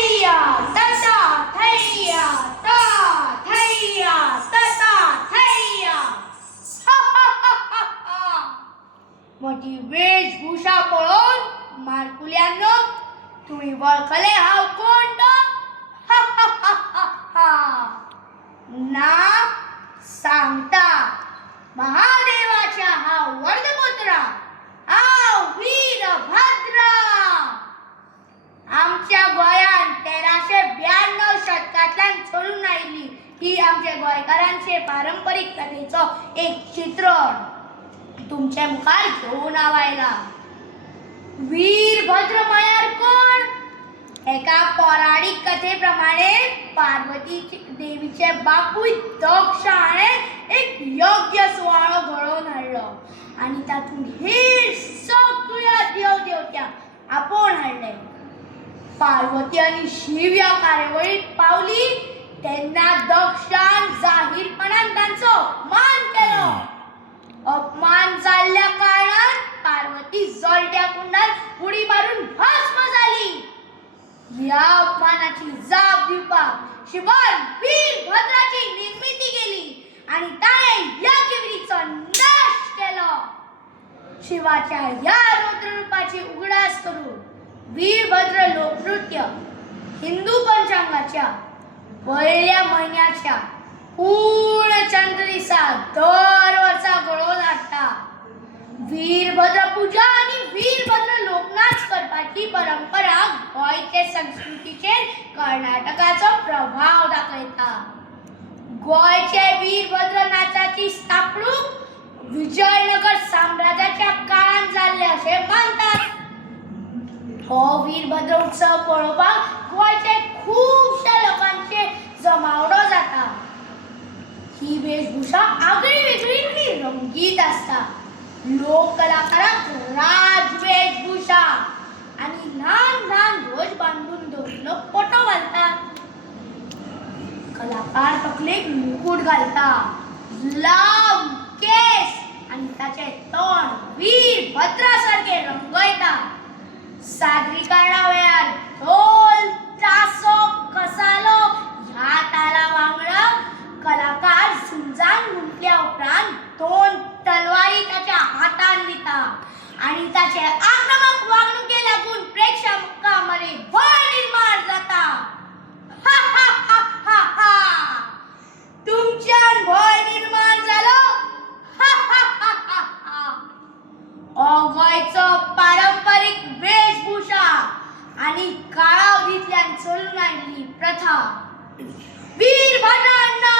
थैया तता थैया ता थैया तता थैया मोठी वेशभूषा पळून मारकुल्यांनो तुम्ही वळखले हाव कोण नाम सांगता महादेवाच्या हा वर्धपुत्रा हा वीरभद्रा आमच्या गोंयान 1392 शतकातल्यान चलून आयली ही आमच्या गोंयकारांचे पारंपरिक कथेचो एक चित्रण तुमच्या मुखार घेऊन आवायला। वीरभद्र म्हळ्यार कोण? एका पौराणिक कथेप्रमाणे पार्वती देवीचे बापूय दक्ष हाणें एक यज्ञ सुवाळो घडोवन हाडलो आणि तातूंत हेर सगळ्या देव देवत्या आपोवन हाडले। पार्वती आणि शिव या कार्यावळीत पावली तेन्ना दक्षान जाहीरपणान तांचो अपमान केलो। अपमान जाल्ल्या कारणान पार्वती जळट्या कुंडात उडी मारून भस्म जाली। या अपमानाची जाप दिवपाक शिवान वीरभद्राची निर्मिती केली आणि ताणें यज्ञविधीचो नाश केलो। शिवाच्या या रौद्ररूपाची उगडास करून वीरभद्र लोकनृत्य हिंदू पंचांगाच्या पहिल्या महिन्याच्या पूर्ण चंद्र दिसा दर वर्सा घडोवन हाडटा। वीरभद्र पूजा आणि वीरभद्र लोकनाच करपाची परंपरा गोंयचे संस्कृतीचेर कर्नाटकाचो प्रभाव दाखयता। गोंयचे वीरभद्र नाचाची स्थापणूक विजयनगर साम्राज्याच्या काळांत जाल्ले अशें मानतात। हो वीरभद्र उत्सव पळोवपाक गोंयचे खूबशे लोकांचे जमावडो जाता। ही वेशभूषा आगळी वेगळी आणि रंगीत आसता। लोक कलाकाराक राजवेशभूषा आणि ल्हान ल्हान ध्वज बांधून दवरिल्लो पटो घालतात। कलाकार तकलेक मुकुट घालता, लांब केस आणि ताचे तोंड वीरभद्रा सारखे रंगयता। सादरीकरणा वेळार ढोल तासो कसालो ह्या ताला वांगडा कलाकार झुंजान गुंतल्या उपरांत दोन तलवारी ताच्या हातान दिता आणि ताचे आक्रमक वागणुके लागून प्रेक्षकांमध्ये भय निर्माण जाता। तुमच्यान भय निर्माण जालो? हो गोंयचो पारंपरिक वेशभूषा आणि काळावधींतल्यान चलून आयिल्ली प्रथा। वीरभद्रांना